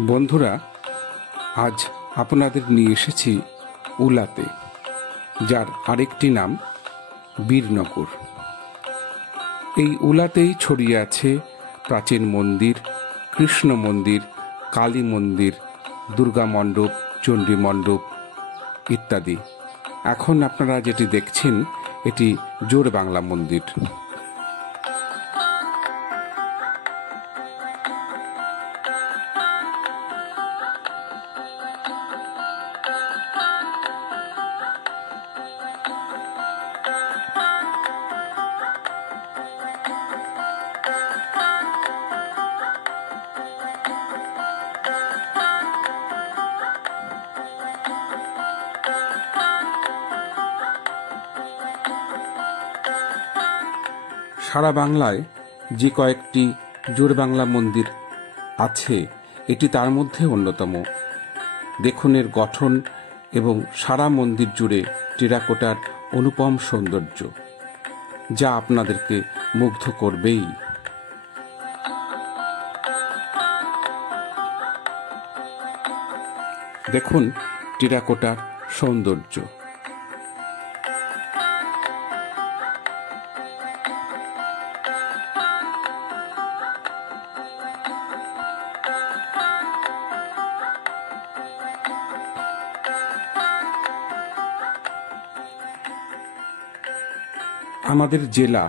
বন্ধুরা, আজ আপনাদের নিয়ে এসেছি উলাতে, যার আরেকটি নাম বীরনগর। এই উলাতেই ছড়িয়ে আছে প্রাচীন মন্দির, কৃষ্ণ মন্দির, কালী মন্দির, দুর্গা মণ্ডপ, চণ্ডী মণ্ডপ ইত্যাদি। এখন আপনারা যেটি দেখছেন এটি জোর বাংলা মন্দির। সারা বাংলায় যে কয়েকটি জোর বাংলা মন্দির আছে, এটি তার মধ্যে অন্যতম। দেখুন এর গঠন এবং সারা মন্দির জুড়ে টেরাকোটার অনুপম সৌন্দর্য, যা আপনাদেরকে মুগ্ধ করবেই। দেখুন টেরাকোটার সৌন্দর্য। আমাদের জেলা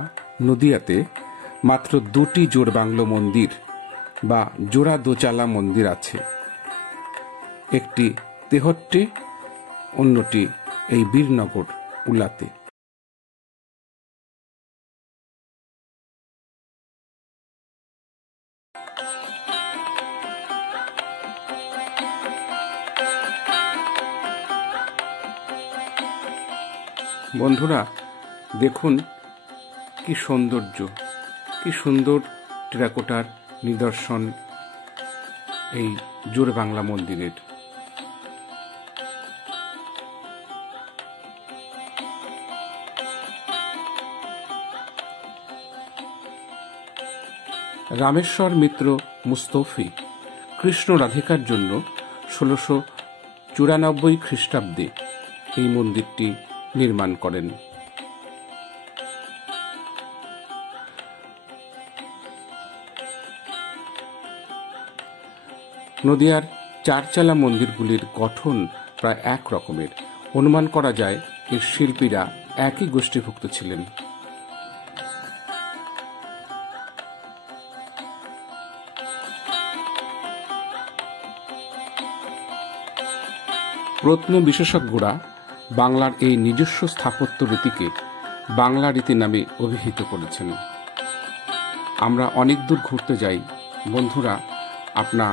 নদিয়াতে মাত্র দুটি জোর বাংলা মন্দির বা জোড়া দোচালা মন্দির আছে। একটি তেহট্টে, অন্যটি এই বীরনগর উলাতে। বন্ধুরা, দেখুন কি সৌন্দর্য, কি সুন্দর টেরাকোটার নিদর্শন এই জোর বাংলা মন্দিরের। রামেশ্বর মিত্র মুস্তফী কৃষ্ণ রাধিকার জন্য 1694 খ্রিস্টাব্দে এই মন্দিরটি নির্মাণ করেন। নদিয়ার চারচালা মন্দিরগুলির গঠন প্রায় এক রকমের। অনুমান করা যায় এর শিল্পীরা একই গোষ্ঠীভুক্ত ছিলেন। প্রত্ন বিশেষজ্ঞরা বাংলার এই নিজস্ব স্থাপত্য রীতিকে বাংলা রীতি নামে অভিহিত করেছেন। আমরা অনেক দূর ঘুরতে যাই বন্ধুরা, আপনা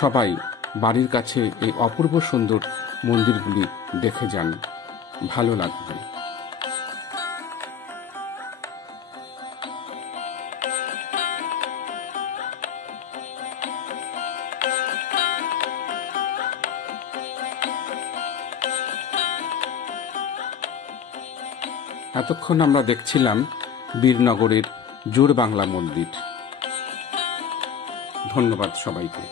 সবাই বাড়ির কাছে এই অপূর্ব সুন্দর মন্দিরগুলি দেখে যান, ভালো লাগবে। এতক্ষণ আমরা দেখছিলাম বীরনগরের জোর বাংলা মন্দির। ধন্যবাদ সবাইকে।